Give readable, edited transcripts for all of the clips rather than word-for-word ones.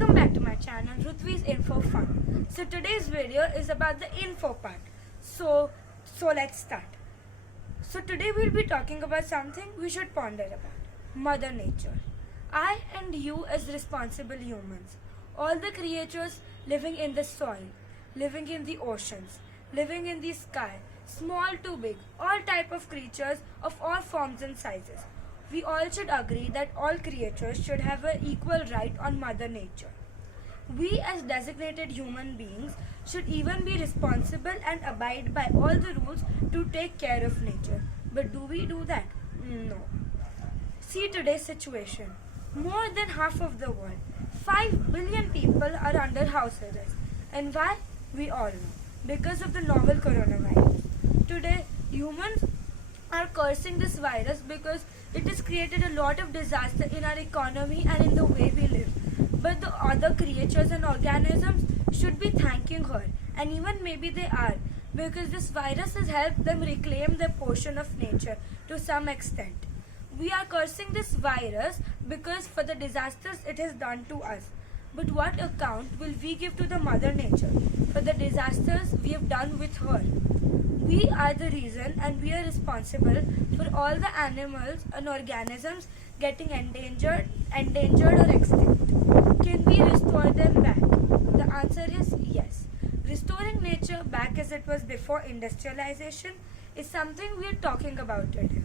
Welcome back to my channel Ruthvi's Info Fun. So today's video is about the info part. So let's start. So today we'll be talking about something we should ponder about. Mother Nature. I and you as responsible humans. All the creatures living in the soil, living in the oceans, living in the sky, small to big, all type of creatures of all forms and sizes. We all should agree that all creatures should have an equal right on Mother Nature. We as designated human beings should even be responsible and abide by all the rules to take care of nature. But do we do that? No. See today's situation. More than half of the world, 5 billion people are under house arrest. And why? We all know. Because of the novel coronavirus. Today, humans are cursing this virus because it has created a lot of disaster in our economy and in the way we live. But the other creatures and organisms should be thanking her, and even maybe they are, because this virus has helped them reclaim their portion of nature to some extent. We are cursing this virus because for the disasters it has done to us. But what account will we give to the Mother Nature for the disasters we have done with her? We are the reason and we are responsible for all the animals and organisms getting endangered or extinct. Can we restore them back? The answer is yes. Restoring nature back as it was before industrialization is something we are talking about today,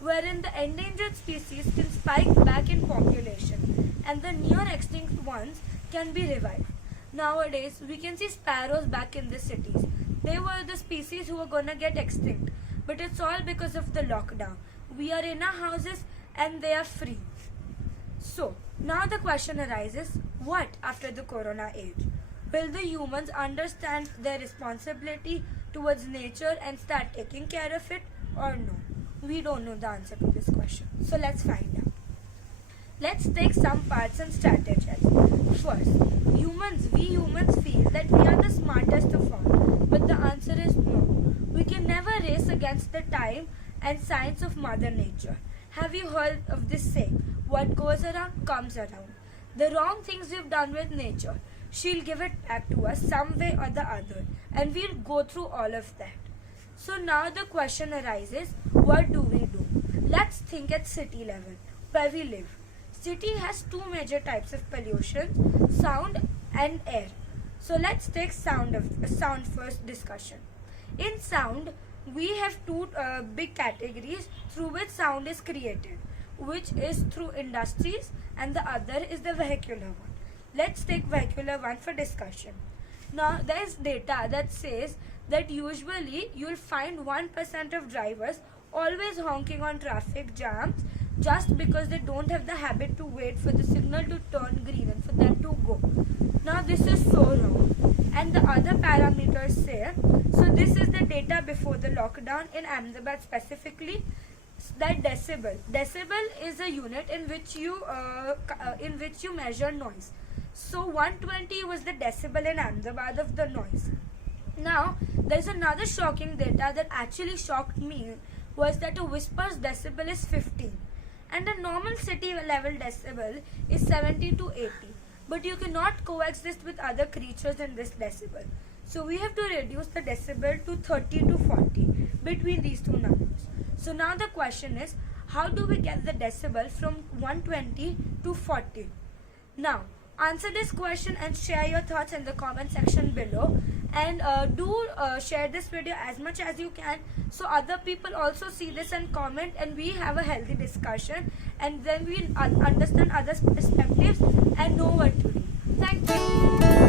wherein the endangered species can spike back in population and the near extinct ones can be revived. Nowadays, we can see sparrows back in the cities. They were the species who were gonna get extinct, but it's all because of the lockdown. We are in our houses and they are free. So, now the question arises, what after the corona age? Will the humans understand their responsibility towards nature and start taking care of it, or no? We don't know the answer to this question. So let's find out. Let's take some parts and strategize. First, we humans feel that we are the smartest of all, but the answer is no. We can never race against the time and science of Mother Nature. Have you heard of this saying, what goes around comes around? The wrong things we've done with nature, she'll give it back to us some way or the other, and we'll go through all of that. So now the question arises, what do we do? Let's think at city level, where we live. City has two major types of pollution, sound and air. So let's take sound first discussion. In sound, we have two big categories through which sound is created, which is through industries and the other is the vehicular one. Let's take vehicular one for discussion. Now there is data that says that usually you'll find 1% of drivers always honking on traffic jams just because they don't have the habit to wait for the signal to turn green and for them to go. Now this is so wrong. And the other parameters say, so this is the data before the lockdown in Ahmedabad specifically, that decibel. Decibel is a unit in which you measure noise. So 120 was the decibel in Ahmedabad of the noise. Now, there's another shocking data that actually shocked me was that a whisper's decibel is 15 and a normal city level decibel is 70 to 80. But you cannot coexist with other creatures in this decibel. So we have to reduce the decibel to 30 to 40 between these two numbers. So now the question is, how do we get the decibel from 120 to 40? Now, answer this question and share your thoughts in the comment section below, and do share this video as much as you can so other people also see this and comment, and we have a healthy discussion, and then we understand others' perspectives and know what to do. Thank you.